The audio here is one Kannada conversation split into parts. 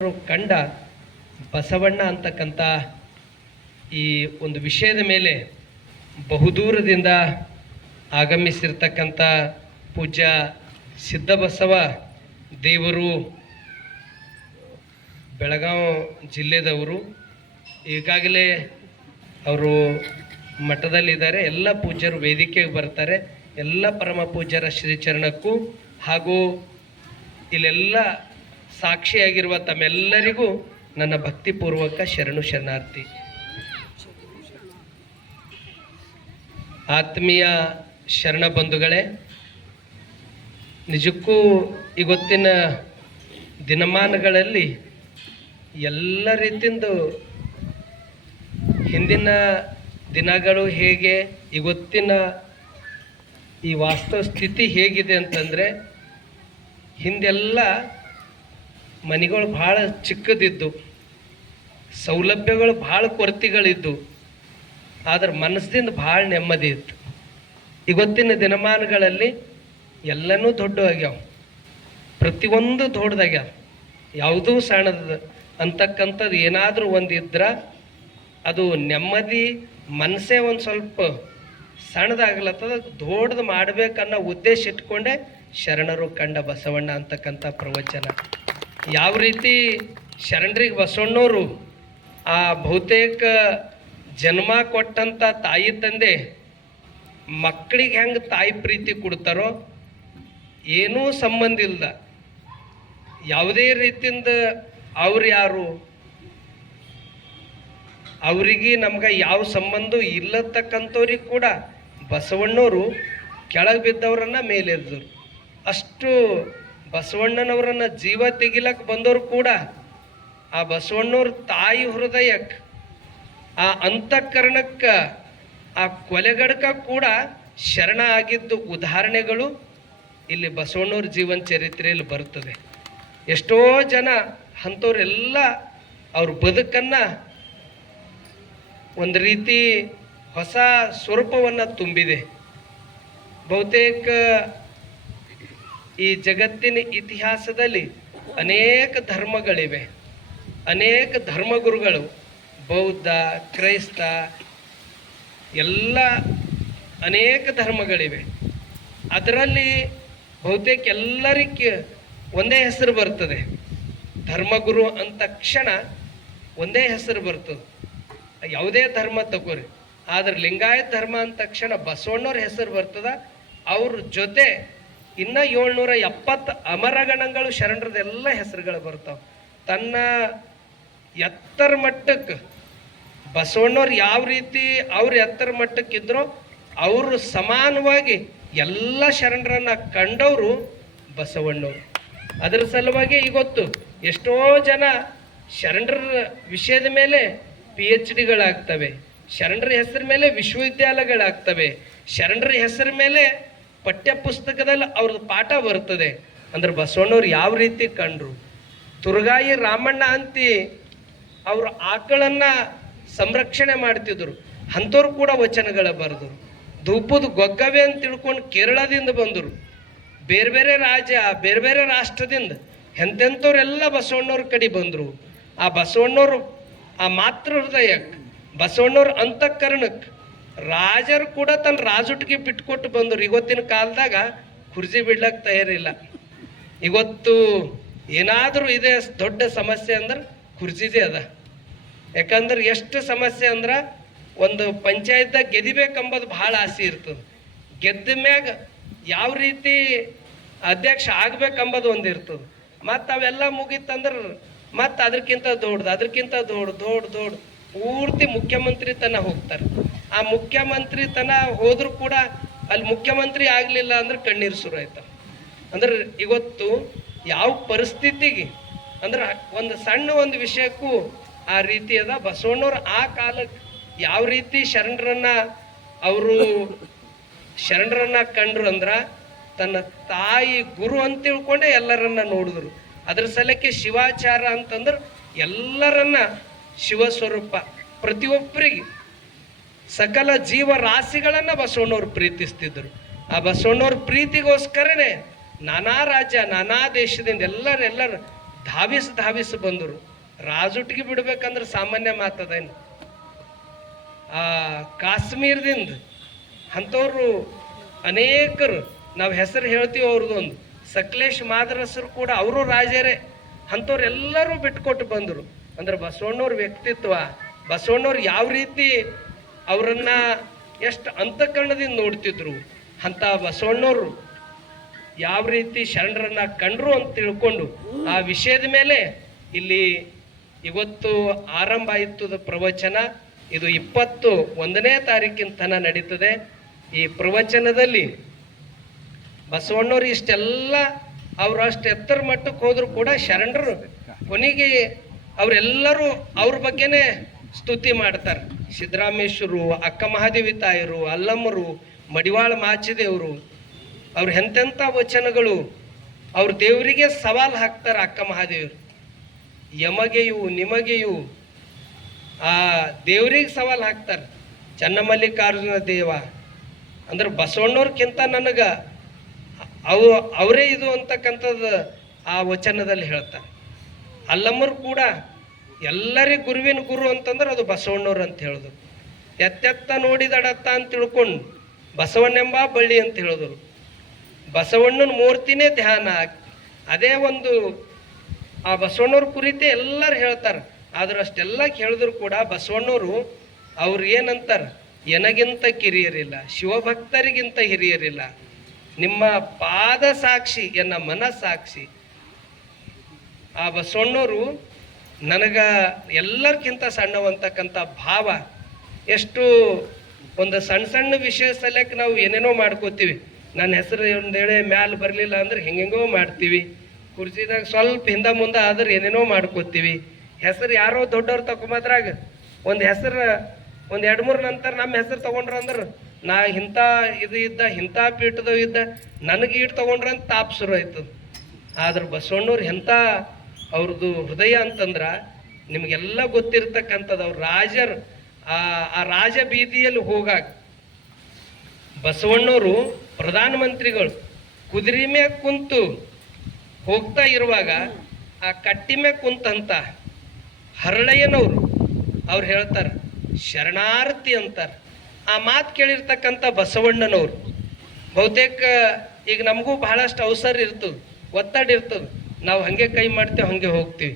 ಅವರು ಕಂಡ ಬಸವಣ್ಣ ಅಂತಕ್ಕಂಥ ಈ ಒಂದು ವಿಷಯದ ಮೇಲೆ ಬಹುದೂರದಿಂದ ಆಗಮಿಸಿರ್ತಕ್ಕಂಥ ಪೂಜ್ಯ ಸಿದ್ಧಬಸವ ದೇವರು ಬೆಳಗಾವಿ ಜಿಲ್ಲೆದವರು. ಈಗಾಗಲೇ ಅವರು ಮಠದಲ್ಲಿದ್ದಾರೆ. ಎಲ್ಲ ಪೂಜ್ಯರು ವೇದಿಕೆಗೆ ಬರ್ತಾರೆ. ಎಲ್ಲ ಪರಮ ಪೂಜ್ಯರ ಶ್ರೀಚರಣಕ್ಕೂ ಹಾಗೂ ಇಲ್ಲೆಲ್ಲ ಸಾಕ್ಷಿಯಾಗಿರುವ ತಮ್ಮೆಲ್ಲರಿಗೂ ನನ್ನ ಭಕ್ತಿಪೂರ್ವಕ ಶರಣು ಶರಣಾರ್ಥಿ. ಆತ್ಮೀಯ ಶರಣ ಬಂಧುಗಳೇ, ನಿಜಕ್ಕೂ ಇವತ್ತಿನ ದಿನಮಾನಗಳಲ್ಲಿ ಎಲ್ಲ ರೀತಿಯಿಂದ ಹಿಂದಿನ ದಿನಗಳು ಹೇಗೆ ಇವತ್ತಿನ ಈ ವಾಸ್ತವ ಸ್ಥಿತಿ ಹೇಗಿದೆ ಅಂತಂದರೆ ಹಿಂದೆಲ್ಲ ಮನೆಗಳು ಭಾಳ ಚಿಕ್ಕದಿದ್ದು, ಸೌಲಭ್ಯಗಳು ಭಾಳ ಕೊರತೆಗಳಿದ್ದು, ಆದ್ರೆ ಮನಸ್ಸಿಂದ ಭಾಳ ನೆಮ್ಮದಿ ಇತ್ತು. ಇವತ್ತಿನ ದಿನಮಾನಗಳಲ್ಲಿ ಎಲ್ಲನೂ ದೊಡ್ಡವಾಗ್ಯಾವ ಪ್ರತಿಯೊಂದು ದೊಡ್ಡದಾಗ್ಯಾವ. ಯಾವುದೂ ಸಣ್ಣದ ಅಂತಕ್ಕಂಥದ್ದು ಏನಾದರೂ ಒಂದು ಇದ್ರೆ ಅದು ನೆಮ್ಮದಿ, ಮನಸ್ಸೇ ಒಂದು ಸ್ವಲ್ಪ ಸಣ್ಣದಾಗ್ಲತ್ತದ, ದೊಡ್ಡದು ಮಾಡಬೇಕನ್ನೋ ಉದ್ದೇಶ ಇಟ್ಕೊಂಡೆ ಶರಣರು ಕಂಡ ಬಸವಣ್ಣ ಅಂತಕ್ಕಂಥ ಪ್ರವಚನ. ಯಾವ ರೀತಿ ಶರಣರಿಗೆ ಬಸವಣ್ಣವರು ಆ ಬಹುತೇಕ ಜನ್ಮ ಕೊಟ್ಟಂಥ ತಾಯಿ ತಂದೆ ಮಕ್ಕಳಿಗೆ ಹೆಂಗೆ ತಾಯಿ ಪ್ರೀತಿ ಕೊಡ್ತಾರೋ ಏನೂ ಸಂಬಂಧ ಇಲ್ಲ ಯಾವುದೇ ರೀತಿಯಿಂದ ಅವ್ರು ಯಾರು, ಅವರಿಗೆ ನಮ್ಗೆ ಯಾವ ಸಂಬಂಧ ಇಲ್ಲತಕ್ಕಂಥವ್ರಿಗೆ ಕೂಡ ಬಸವಣ್ಣವರು ಕೆಳಗೆ ಬಿದ್ದವರನ್ನು ಮೇಲೆದ್ರು ಅಷ್ಟು ಬಸವಣ್ಣನವರನ್ನ ಜೀವ ತೆಗಿಲಕ್ಕೆ ಬಂದವರು ಕೂಡ ಆ ಬಸವಣ್ಣವ್ರ ತಾಯಿ ಹೃದಯಕ್ಕೆ, ಆ ಅಂತಃಕರಣಕ್ಕೆ, ಆ ಕೊಲೆಗಡಕ ಕೂಡ ಶರಣ ಆಗಿದ್ದು ಉದಾಹರಣೆಗಳು ಇಲ್ಲಿ ಬಸವಣ್ಣವ್ರ ಜೀವನ ಚರಿತ್ರೆಯಲ್ಲಿ ಬರುತ್ತದೆ. ಎಷ್ಟೋ ಜನ ಅಂಥವ್ರೆಲ್ಲ ಅವ್ರ ಬದುಕನ್ನು ಒಂದು ರೀತಿ ಹೊಸ ಸ್ವರೂಪವನ್ನು ತುಂಬಿದೆ. ಬಹುತೇಕ ಈ ಜಗತ್ತಿನ ಇತಿಹಾಸದಲ್ಲಿ ಅನೇಕ ಧರ್ಮಗಳಿವೆ. ಅನೇಕ ಧರ್ಮಗುರುಗಳು, ಬೌದ್ಧ, ಕ್ರೈಸ್ತ, ಎಲ್ಲ ಅನೇಕ ಧರ್ಮಗಳಿವೆ. ಅದರಲ್ಲಿ ಬಹುತೇಕ ಎಲ್ಲರಿಗೆ ಒಂದೇ ಹೆಸರು ಬರ್ತದೆ. ಧರ್ಮಗುರು ಅಂತ ತಕ್ಷಣ ಒಂದೇ ಹೆಸರು ಬರ್ತದೆ. ಯಾವುದೇ ಧರ್ಮ ತಗೋರಿ. ಆದ್ರೆ ಲಿಂಗಾಯತ ಧರ್ಮ ಅಂದ ತಕ್ಷಣ ಬಸವಣ್ಣವ್ರ ಹೆಸರು ಬರ್ತದ. ಅವ್ರ ಜೊತೆ ಇನ್ನ ಏಳ್ನೂರ ಎಪ್ಪತ್ತು ಅಮರಗಣಗಳು ಶರಣರದೆಲ್ಲ ಹೆಸರುಗಳು ಬರ್ತಾವ. ತನ್ನ ಎತ್ತರ ಮಟ್ಟಕ್ಕೆ ಬಸವಣ್ಣವ್ರು ಯಾವ ರೀತಿ ಅವ್ರ ಎತ್ತರ ಮಟ್ಟಕ್ಕಿದ್ರೋ ಅವರು ಸಮಾನವಾಗಿ ಎಲ್ಲ ಶರಣರನ್ನ ಕಂಡವರು ಬಸವಣ್ಣವ್ರು. ಅದರ ಸಲುವಾಗಿ ಇವತ್ತು ಎಷ್ಟೋ ಜನ ಶರಣರ ವಿಷಯದ ಮೇಲೆ ಪಿ ಎಚ್ ಡಿಗಳಾಗ್ತವೆ ಶರಣರ ಹೆಸರ ಮೇಲೆ ವಿಶ್ವವಿದ್ಯಾಲಯಗಳಾಗ್ತವೆ. ಶರಣರ ಹೆಸರ ಮೇಲೆ ಪಠ್ಯ ಪುಸ್ತಕದಲ್ಲಿ ಅವ್ರದ್ದು ಪಾಠ ಬರ್ತದೆ. ಅಂದ್ರೆ ಬಸವಣ್ಣವ್ರು ಯಾವ ರೀತಿ ಕಂಡ್ರು? ತುರ್ಗಾಯಿ ರಾಮಣ್ಣ ಅಂತಿ ಅವರು ಆಕಳನ್ನ ಸಂರಕ್ಷಣೆ ಮಾಡ್ತಿದ್ರು. ಅಂಥವ್ರು ಕೂಡ ವಚನಗಳ ಬರೆದರು. ಧೂಪದ ಗೊಗ್ಗವೆ ಅಂತ ತಿಳ್ಕೊಂಡು ಕೇರಳದಿಂದ ಬಂದರು. ಬೇರೆ ಬೇರೆ ರಾಜ್ಯ, ಬೇರೆ ಬೇರೆ ರಾಷ್ಟ್ರದಿಂದ ಎಂತೆಂಥವ್ರೆಲ್ಲ ಬಸವಣ್ಣವ್ರ ಕಡೆ ಬಂದರು. ಆ ಬಸವಣ್ಣವ್ರು ಆ ಮಾತೃ ಹೃದಯಕ್ಕೆ, ಬಸವಣ್ಣವ್ರ ಅಂತಃಕರಣಕ್ಕೆ ರಾಜರು ಕೂಡ ತನ್ನ ರಾಜುಟಿಗೆ ಬಿಟ್ಕೊಟ್ಟು ಬಂದರು. ಇವತ್ತಿನ ಕಾಲದಾಗ ಕುರ್ಜಿ ಬಿಡ್ಲಕ್ಕೆ ತಯಾರಿಲ್ಲ. ಇವತ್ತು ಏನಾದರೂ ಇದೆ ದೊಡ್ಡ ಸಮಸ್ಯೆ ಅಂದ್ರೆ ಕುರ್ಜಿದೇ ಅದ. ಯಾಕಂದ್ರೆ ಎಷ್ಟು ಸಮಸ್ಯೆ ಅಂದ್ರೆ ಒಂದು ಪಂಚಾಯತ್ದಾಗ ಗೆದಿಬೇಕಂಬುದು ಭಾಳ ಆಸೆ ಇರ್ತದೆ. ಗೆದ್ದ ಮ್ಯಾಗ ಯಾವ ರೀತಿ ಅಧ್ಯಕ್ಷ ಆಗ್ಬೇಕಂಬುದು ಒಂದು ಇರ್ತದೆ. ಮತ್ತು ಅವೆಲ್ಲ ಮುಗೀತಂದ್ರೆ ಮತ್ತು ಅದಕ್ಕಿಂತ ದೊಡ್ದು ಅದಕ್ಕಿಂತ ದೊಡ್ಡ ದೊಡ್ಡ ದೊಡ್ಡ ಪೂರ್ತಿ ಮುಖ್ಯಮಂತ್ರಿ ತನ ಹೋಗ್ತಾರೆ. ಆ ಮುಖ್ಯಮಂತ್ರಿ ತನ ಹೋದ್ರೂ ಕೂಡ ಅಲ್ಲಿ ಮುಖ್ಯಮಂತ್ರಿ ಆಗಲಿಲ್ಲ ಅಂದ್ರೆ ಕಣ್ಣೀರು ಶುರು ಆಯ್ತಾವ ಅಂದ್ರೆ ಇವತ್ತು ಯಾವ ಪರಿಸ್ಥಿತಿಗೆ ಅಂದ್ರೆ ಒಂದು ಸಣ್ಣ ಒಂದು ವಿಷಯಕ್ಕೂ ಆ ರೀತಿ ಅದ. ಬಸವಣ್ಣವ್ರು ಆ ಕಾಲಕ್ಕೆ ಯಾವ ರೀತಿ ಶರಣರನ್ನ ಅವರು ಶರಣರನ್ನ ಕಂಡ್ರು ಅಂದ್ರ ತನ್ನ ತಾಯಿ ಗುರು ಅಂತ ತಿಳ್ಕೊಂಡೆ ಎಲ್ಲರನ್ನ ನೋಡಿದ್ರು. ಅದ್ರ ಸಲಕ್ಕೆ ಶಿವಾಚಾರ ಅಂತಂದ್ರೆ ಎಲ್ಲರನ್ನ ಶಿವ ಸ್ವರೂಪ ಪ್ರತಿಯೊಬ್ಬರಿಗೆ ಸಕಲ ಜೀವ ರಾಶಿಗಳನ್ನ ಬಸವಣ್ಣವ್ರು ಪ್ರೀತಿಸ್ತಿದ್ರು. ಆ ಬಸವಣ್ಣವ್ರ ಪ್ರೀತಿಗೋಸ್ಕರನೇ ನಾನಾ ರಾಜ್ಯ, ನಾನಾ ದೇಶದಿಂದ ಎಲ್ಲರೆಲ್ಲರ ಧಾವಿಸಿ ಧಾವಿಸಿ ಬಂದರು. ರಾಜುಟ್ಗಿ ಬಿಡ್ಬೇಕಂದ್ರೆ ಸಾಮಾನ್ಯ ಮಾತದೇನು? ಆ ಕಾಶ್ಮೀರದಿಂದ ಅಂಥವ್ರು ಅನೇಕರು ನಾವು ಹೆಸರು ಹೇಳ್ತೀವಿ ಅವ್ರದ್ದೊಂದು ಸಕಲೇಶ್ ಮಾದರಸರು ಕೂಡ ಅವರು ರಾಜರೇ. ಅಂಥವ್ರು ಎಲ್ಲರೂ ಬಿಟ್ಕೊಟ್ಟು ಬಂದರು. ಅಂದ್ರೆ ಬಸವಣ್ಣವ್ರ ವ್ಯಕ್ತಿತ್ವ, ಬಸವಣ್ಣವ್ರು ಯಾವ ರೀತಿ ಅವರನ್ನ ಎಷ್ಟು ಅಂತಃಕರಣದಿಂದ ನೋಡ್ತಿದ್ರು ಅಂಥ ಬಸವಣ್ಣವರು ಯಾವ ರೀತಿ ಶರಣರನ್ನ ಕಂಡ್ರು ಅಂತ ತಿಳ್ಕೊಂಡು ಆ ವಿಷಯದ ಮೇಲೆ ಇಲ್ಲಿ ಇವತ್ತು ಆರಂಭ ಆಯಿತು ಪ್ರವಚನ ಇದು ಇಪ್ಪತ್ತು ಒಂದನೇ ತಾರೀಕಿನ ತನ ನಡೀತದೆ. ಈ ಪ್ರವಚನದಲ್ಲಿ ಬಸವಣ್ಣವ್ರು ಇಷ್ಟೆಲ್ಲ ಅವರು ಅಷ್ಟು ಎತ್ತರ ಮಟ್ಟಕ್ಕೆ ಹೋದರೂ ಕೂಡ ಶರಣರು ಕೊನೆಗೆ ಅವರೆಲ್ಲರೂ ಅವ್ರ ಬಗ್ಗೆನೇ ಸ್ತುತಿ ಮಾಡ್ತಾರೆ. ಸಿದ್ದರಾಮೇಶ್ವರು ಅಕ್ಕ ಮಹಾದೇವಿ ತಾಯರು, ಅಲ್ಲಮ್ಮರು, ಮಡಿವಾಳ ಮಾಚಿದೇವರು, ಅವ್ರು ಎಂತೆಂಥ ವಚನಗಳು, ಅವ್ರ ದೇವರಿಗೆ ಸವಾಲು ಹಾಕ್ತಾರೆ ಅಕ್ಕ ಮಹಾದೇವರು. ಯಮಗೆಯು ನಿಮಗೆಯು ಆ ದೇವ್ರಿಗೆ ಸವಾಲು ಹಾಕ್ತಾರೆ. ಚನ್ನಮಲ್ಲಿಕಾರ್ಜುನ ದೇವ. ಅಂದ್ರೆ ಬಸವಣ್ಣವ್ರಕ್ಕಿಂತ ನನಗೆ ಅವು, ಅವರೇ ಇದು ಅಂತಕ್ಕಂಥದ್ದು ಆ ವಚನದಲ್ಲಿ ಹೇಳ್ತಾರೆ. ಅಲ್ಲಮ್ಮರು ಕೂಡ ಎಲ್ಲರಿಗೂ ಗುರುವಿನ ಗುರು ಅಂತಂದ್ರೆ ಅದು ಬಸವಣ್ಣವ್ರು ಅಂತ ಹೇಳಿದ್ರು ಎತ್ತೆತ್ತ ನೋಡಿದಡತ್ತ ಅಂತ ತಿಳ್ಕೊಂಡು ಬಸವಣ್ಣೆಂಬ ಬಳ್ಳಿ ಅಂತ ಹೇಳಿದ್ರು ಬಸವಣ್ಣನ ಮೂರ್ತಿನೇ ಧ್ಯಾನ ಅದೇ ಒಂದು ಆ ಬಸವಣ್ಣವ್ರ ಕುರಿತೇ ಎಲ್ಲರೂ ಹೇಳ್ತಾರೆ. ಆದ್ರೆ ಅಷ್ಟೆಲ್ಲ ಕೇಳಿದ್ರು ಕೂಡ ಬಸವಣ್ಣವರು ಅವ್ರು ಏನಂತಾರೆ? ಎನಗಿಂತ ಕಿರಿಯರಿಲ್ಲ, ಶಿವಭಕ್ತರಿಗಿಂತ ಹಿರಿಯರಿಲ್ಲ. ನಿಮ್ಮ ಪಾದ ಸಾಕ್ಷಿ ಎನ್ನ ಮನ ಸಾಕ್ಷಿ ಆ ಬಸವಣ್ಣವರು ನನಗ ಎಲ್ಲರಿಗಿಂತ ಸಣ್ಣವಂತಕ್ಕಂಥ ಭಾವ ಎಷ್ಟು ಒಂದು ಸಣ್ಣ ಸಣ್ಣ ವಿಷಯ ಸಲಕ್ಕೆ ನಾವು ಏನೇನೋ ಮಾಡ್ಕೋತೀವಿ. ನನ್ನ ಹೆಸರು ಒಂದು ಮ್ಯಾಲೆ ಮ್ಯಾಲ ಬರಲಿಲ್ಲ ಅಂದ್ರೆ ಹೆಂಗೆಂಗೋ ಮಾಡ್ತೀವಿ. ಕುರ್ಚಿದಾಗ ಸ್ವಲ್ಪ ಹಿಂದ ಮುಂದೆ ಆದ್ರೆ ಏನೇನೋ ಮಾಡ್ಕೋತೀವಿ. ಹೆಸರು ಯಾರೋ ದೊಡ್ಡವ್ರು ತಗೊಂಬದ್ರಾಗ ಒಂದು ಹೆಸರು ಒಂದು ಎರಡು ಮೂರು ನಂತರ ನಮ್ಮ ಹೆಸರು ತಗೊಂಡ್ರ ಅಂದ್ರೆ, ನಾ ಇಂಥ ಇದು ಇದ್ದ, ಇಂಥ ಪೀಠದವು ಇದ್ದ, ನನಗೆ ಈಟ್ ತೊಗೊಂಡ್ರಂತ ತಾಪ್ ಶುರು ಆಯ್ತದ. ಆದ್ರೆ ಬಸವಣ್ಣವ್ರು ಎಂಥ ಅವ್ರದ್ದು ಹೃದಯ ಅಂತಂದ್ರೆ ನಿಮಗೆಲ್ಲ ಗೊತ್ತಿರ್ತಕ್ಕಂಥದ್ದು ಅವ್ರ ರಾಜರು. ಆ ರಾಜ ಬೀದಿಯಲ್ಲಿ ಹೋಗಾಗ ಬಸವಣ್ಣವರು ಪ್ರಧಾನಮಂತ್ರಿಗಳು ಕುದುರೆ ಮ್ಯಾಗ ಕುಂತು ಹೋಗ್ತಾ ಇರುವಾಗ ಆ ಕಟ್ಟಿ ಮ್ಯಾಗ ಕುಂತಂತ ಹರಳಯ್ಯನವರು ಅವ್ರು ಹೇಳ್ತಾರೆ, ಶರಣಾರ್ಥಿ ಅಂತಾರೆ. ಆ ಮಾತು ಕೇಳಿರ್ತಕ್ಕಂಥ ಬಸವಣ್ಣನವರು. ಬಹುತೇಕ ಈಗ ನಮಗೂ ಬಹಳಷ್ಟು ಅವಸರ ಇರ್ತದೆ, ಒತ್ತಡ ಇರ್ತದೆ. ನಾವು ಹಾಗೆ ಕೈ ಮಾಡ್ತೇವೆ, ಹಾಗೆ ಹೋಗ್ತೀವಿ.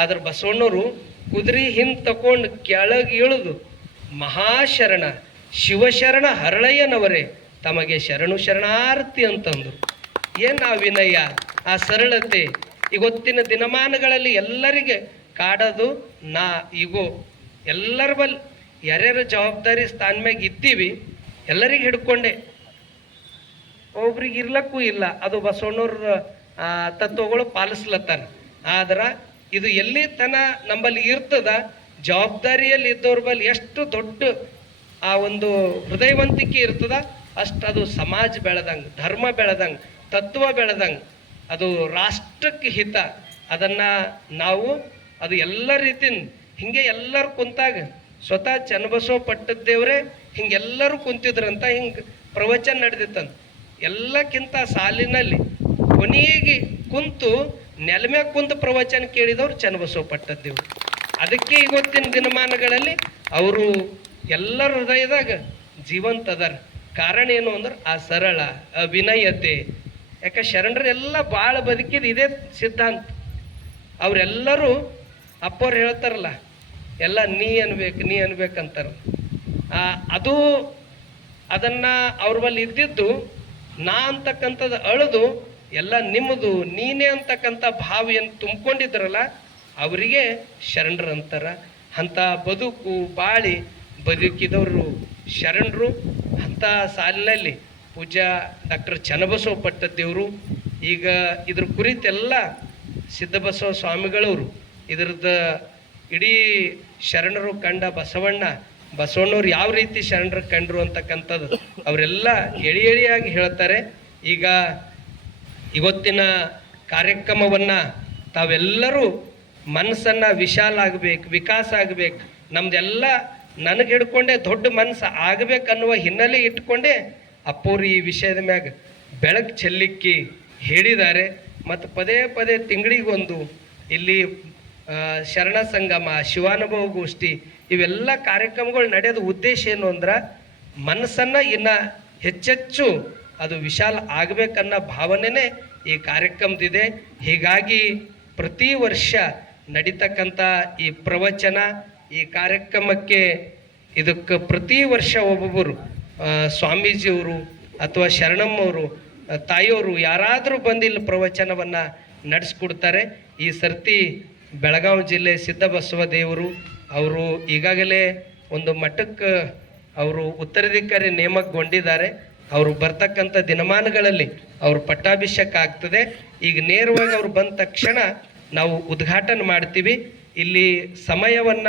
ಆದ್ರೆ ಬಸವಣ್ಣವರು ಕುದುರೆ ಹಿಂದೆ ತಕೊಂಡು ಕೆಳಗೆ ಇಳಿದು ಮಹಾಶರಣ, ಶಿವಶರಣ ಹರಳಯ್ಯನವರೇ, ತಮಗೆ ಶರಣು ಶರಣಾರ್ಥಿ ಅಂತಂದರು. ಏನು ಆ ವಿನಯ, ಆ ಸರಳತೆ ಇವತ್ತಿನ ದಿನಮಾನಗಳಲ್ಲಿ ಎಲ್ಲರಿಗೆ ಕಾಡೋದು, ನಾ ಈಗೋ ಎಲ್ಲರ ಬಲ್ ಯಾರ್ಯಾರ ಜವಾಬ್ದಾರಿ ಸ್ಥಾನ ಮ್ಯಾಗ ಇದ್ದೀವಿ, ಎಲ್ಲರಿಗೆ ಹಿಡ್ಕೊಂಡೆ. ಒಬ್ರಿಗೆ ಇರ್ಲಕ್ಕೂ ಇಲ್ಲ, ಅದು ಬಸವಣ್ಣವ್ರ ಆ, ತತ್ವಗಳು ಪಾಲಿಸ್ಲತ್ತಾನ. ಆದ್ರೆ ಇದು ಎಲ್ಲಿ ತನ ನಂಬಲ್ಲಿ ಇರ್ತದ ಜವಾಬ್ದಾರಿಯಲ್ಲಿ ಇದ್ದವ್ರ ಬಲ್ಲಿ ಎಷ್ಟು ದೊಡ್ಡ ಆ ಒಂದು ಹೃದಯವಂತಿಕೆ ಇರ್ತದ ಅಷ್ಟು ಅದು ಸಮಾಜ ಬೆಳೆದಂಗೆ ಧರ್ಮ ಬೆಳೆದಂಗೆ ತತ್ವ ಬೆಳೆದಂಗೆ ಅದು ರಾಷ್ಟ್ರಕ್ಕೆ ಹಿತ. ಅದನ್ನು ನಾವು ಅದು ಎಲ್ಲ ರೀತಿಯಿಂದ ಹಿಂಗೆ ಎಲ್ಲರೂ ಕುಂತಾಗ ಸ್ವತಃ ಚನ್ನಬಸವ ಪಟ್ಟದ್ದೇವ್ರೆ ಹಿಂಗೆಲ್ಲರೂ ಕುಂತಿದ್ರಂತ ಹಿಂಗೆ ಪ್ರವಚನ ನಡೆದಿತ್ತಂತ. ಎಲ್ಲಕ್ಕಿಂತ ಸಾಲಿನಲ್ಲಿ ಕೊನೆಗೆ ಕುಂತು ನೆಲ ಮ್ಯಾಗ ಕುಂತು ಪ್ರವಚನ ಕೇಳಿದವ್ರು ಚನ್ನಬಸವ ಪಟ್ಟದ್ದೇವ್ರು ಅದಕ್ಕೆ ಇವತ್ತಿನ ದಿನಮಾನಗಳಲ್ಲಿ ಅವರು ಎಲ್ಲರ ಹೃದಯದಾಗ ಜೀವಂತ ಅದಾರ. ಕಾರಣ ಏನು ಅಂದ್ರೆ ಆ ಸರಳ ಅವಿನಯತೆ ವಿನಯತೆ ಯಾಕೆ ಶರಣರೆಲ್ಲ ಭಾಳ ಬದುಕಿದ ಇದೇ ಸಿದ್ಧಾಂತ. ಅವರೆಲ್ಲರೂ ಅಪ್ಪವ್ರು ಹೇಳ್ತಾರಲ್ಲ, ಎಲ್ಲ ನೀ ಅನ್ಬೇಕು, ನೀ ಅನ್ಬೇಕಂತಾರ. ಅದು ಅದನ್ನ ಅವ್ರ ಬಲ್ಲಿ ಇದ್ದಿದ್ದು ನಾ ಅಂತಕ್ಕಂಥದ್ದು ಅಳೆದು ಎಲ್ಲ ನಿಮ್ಮದು, ನೀನೇ ಅಂತಕ್ಕಂಥ ಭಾವ ಏನು ತುಂಬಿಕೊಂಡಿದ್ರಲ್ಲ ಅವರಿಗೆ ಶರಣರಂತಾರ. ಅಂಥ ಬದುಕು, ಬಾಳಿ ಬದುಕಿದವರು ಶರಣರು. ಅಂಥ ಸಾಲಿನಲ್ಲಿ ಪೂಜಾ ಡಾಕ್ಟರ್ ಚನ್ನಬಸವ ಪಟ್ಟದೇವರು. ಈಗ ಇದ್ರ ಕುರಿತೆಲ್ಲ ಸಿದ್ಧಬಸವ ಸ್ವಾಮಿಗಳವರು, ಇದ್ರದ್ದು ಇಡೀ ಶರಣರು ಕಂಡ ಬಸವಣ್ಣ, ಬಸವಣ್ಣವ್ರು ಯಾವ ರೀತಿ ಶರಣರು ಕಂಡ್ರು ಅಂತಕ್ಕಂಥದ್ದು, ಅವರೆಲ್ಲ ಎಳಿ ಎಳಿಯಾಗಿ ಹೇಳ್ತಾರೆ. ಈಗ ಇವತ್ತಿನ ಕಾರ್ಯಕ್ರಮವನ್ನು ತಾವೆಲ್ಲರೂ ಮನಸ್ಸನ್ನು ವಿಶಾಲ ಆಗಬೇಕು, ವಿಕಾಸ ಆಗಬೇಕು. ನಮ್ದೆಲ್ಲ ನನಗೆ ಹಿಡ್ಕೊಂಡೆ ದೊಡ್ಡ ಮನಸ್ಸು ಆಗಬೇಕನ್ನುವ ಹಿನ್ನೆಲೆ ಇಟ್ಕೊಂಡೇ ಅಪ್ಪೋರು ಈ ವಿಷಯದ ಮ್ಯಾಗ ಬೆಳಕು ಚೆಲ್ಲಿಕ್ಕಿ ಹೇಳಿದ್ದಾರೆ. ಮತ್ತು ಪದೇ ಪದೇ ತಿಂಗಳಿಗೊಂದು ಇಲ್ಲಿ ಶರಣ ಸಂಗಮ, ಶಿವಾನುಭವ ಗೋಷ್ಠಿ ಇವೆಲ್ಲ ಕಾರ್ಯಕ್ರಮಗಳು ನಡೆಯೋದು ಉದ್ದೇಶ ಏನು ಅಂದ್ರೆ ಮನಸ್ಸನ್ನು ಇನ್ನು ಹೆಚ್ಚೆಚ್ಚು ಅದು ವಿಶಾಲ ಆಗ್ಬೇಕನ್ನೋ ಭಾವನೆನೇ ಈ ಕಾರ್ಯಕ್ರಮದಿದೆ. ಹೀಗಾಗಿ ಪ್ರತಿ ವರ್ಷ ನಡೀತಕ್ಕಂಥ ಈ ಪ್ರವಚನ, ಈ ಕಾರ್ಯಕ್ರಮಕ್ಕೆ ಇದಕ್ಕೆ ಪ್ರತಿ ವರ್ಷ ಒಬ್ಬೊಬ್ಬರು ಸ್ವಾಮೀಜಿಯವರು ಅಥವಾ ಶರಣಮ್ಮವರು ತಾಯಿಯವರು ಯಾರಾದರೂ ಬಂದು ಇಲ್ಲಿ ಪ್ರವಚನವನ್ನು ನಡೆಸ್ಕೊಡ್ತಾರೆ. ಈ ಸರ್ತಿ ಬೆಳಗಾವಿ ಜಿಲ್ಲೆ ಸಿದ್ದಬಸವ ದೇವರು ಅವರು ಈಗಾಗಲೇ ಒಂದು ಮಠಕ್ಕೆ ಅವರು ಉತ್ತರಾಧಿಕಾರಿ ನೇಮಕಗೊಂಡಿದ್ದಾರೆ. ಅವರು ಬರ್ತಕ್ಕಂಥ ದಿನಮಾನಗಳಲ್ಲಿ ಅವರು ಪಟ್ಟಾಭಿಷೇಕ ಆಗ್ತದೆ. ಈಗ ನೇರವಾಗಿ ಅವ್ರು ಬಂದ ತಕ್ಷಣ ನಾವು ಉದ್ಘಾಟನೆ ಮಾಡ್ತೀವಿ. ಇಲ್ಲಿ ಸಮಯವನ್ನ